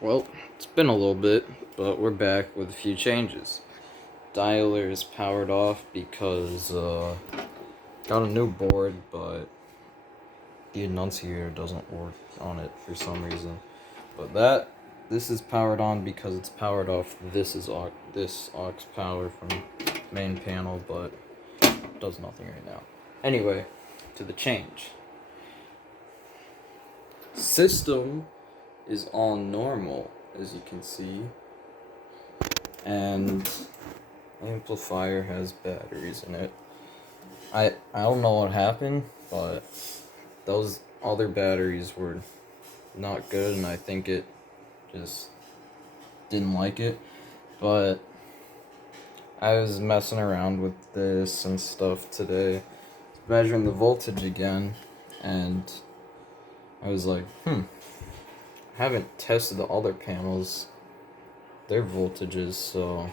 Well, it's been a little bit, but we're back with a few changes. Dialer is powered off because got a new board, but the annunciator doesn't work on it for some reason. But this is powered on because it's powered off. This aux power from main panel, but it does nothing right now. Anyway, to the change. System is on normal, as you can see, and amplifier has batteries in it. I don't know what happened, but those other batteries were not good, and I think it just didn't like it. But I was messing around with this and stuff today, measuring the voltage again, and I was like, I haven't tested the other panels, their voltages, so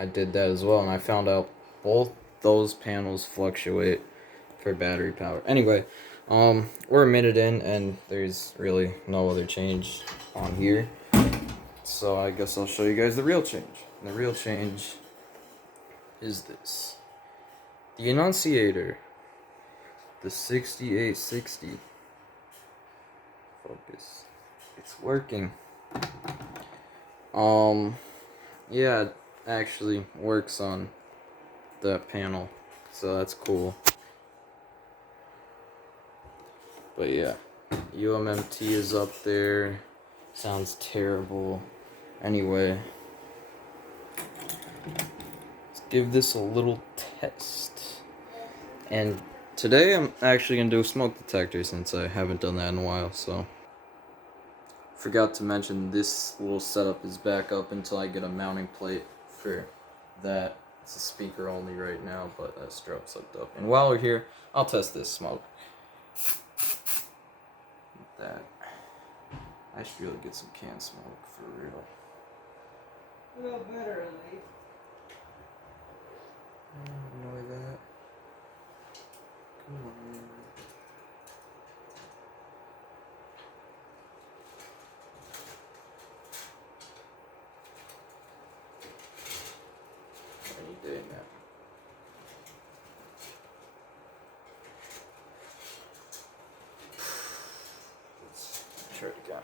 I did that as well, and I found out both those panels fluctuate for battery power. Anyway, we're a minute in, and there's really no other change on here, so I guess I'll show you guys the real change. And the real change is this. The annunciator, the 6860, focus, it's working. Yeah, it actually works on that panel, so that's cool. But yeah, UMMT is up there. Sounds terrible. Anyway, let's give this a little test. And today I'm actually gonna do a smoke detector since I haven't done that in a while, so. Forgot to mention this little setup is back up until I get a mounting plate for that. It's a speaker only right now, but that strap's hooked up. And while we're here, I'll test this smoke. That. I should really get some can smoke for real. A little better, at least. Ignore that. Come on. Any day now. Let's try it again.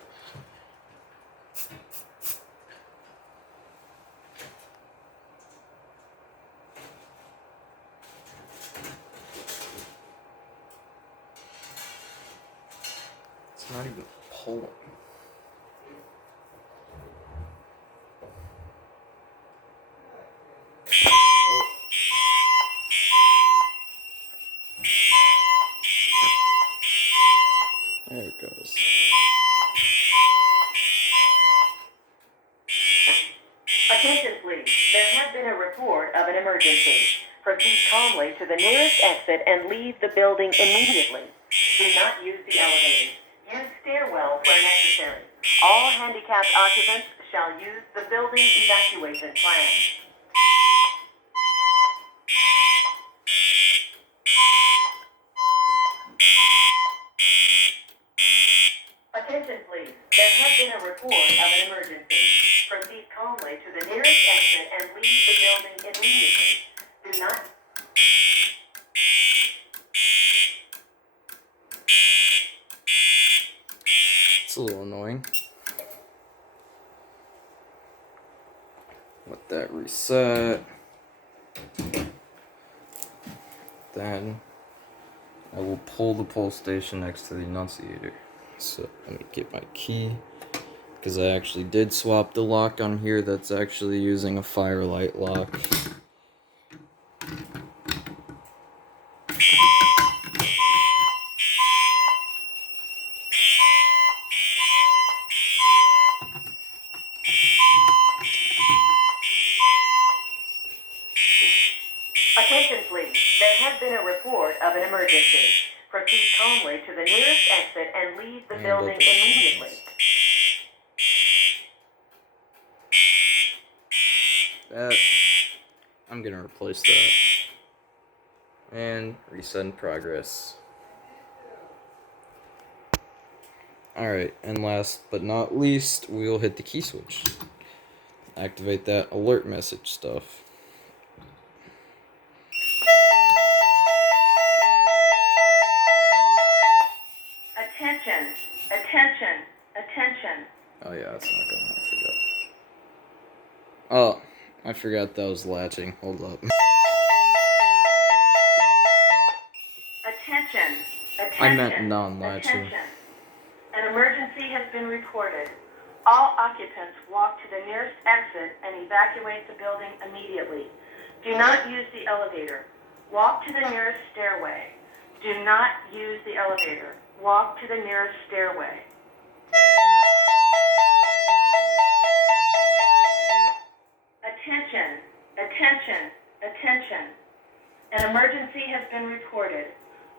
It's not even pulling. There it goes. Attention please, there has been a report of an emergency. Proceed calmly to the nearest exit and leave the building immediately. Do not use the elevators. Use stairwells where necessary. All handicapped occupants shall use the building evacuation plan. Attention please, there has been a report of an emergency. Proceed calmly to the nearest exit and leave the building immediately. Do not. It's a little annoying. Let that reset. Then I will pull the pull station next to the annunciator. So let me get my key, because I actually did swap the lock on here. That's actually using a Firelight lock. Attention please, there has been a report of an emergency. Proceed calmly to the nearest exit and leave the building immediately. That, I'm gonna replace that. And reset in progress. Alright, and last but not least, we'll hit the key switch. Activate that alert message stuff. Attention, attention, attention. Oh yeah, it's not gonna, I forgot. Oh, I forgot that was latching. Hold up. Attention, attention. I meant non-latching. Attention. An emergency has been reported. All occupants walk to the nearest exit and evacuate the building immediately. Do not use the elevator. Walk to the nearest stairway. Do not use the elevator. Walk to the nearest stairway. Attention, attention, attention. An emergency has been reported.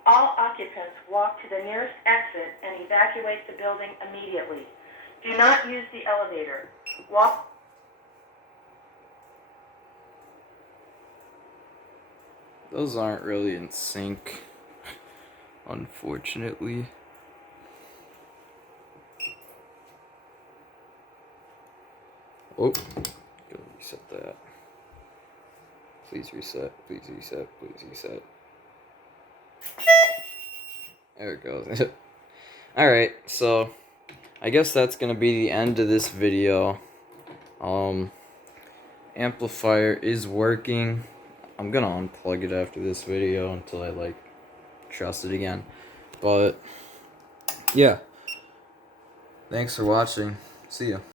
All occupants walk to the nearest exit and evacuate the building immediately. Do not use the elevator. Walk. Those aren't really in sync, unfortunately. Oh, gotta reset that. Please reset, please reset, please reset. There it goes. Alright, so I guess that's gonna be the end of this video. Amplifier is working. I'm gonna unplug it after this video until I trust it again. But yeah. Thanks for watching. See ya.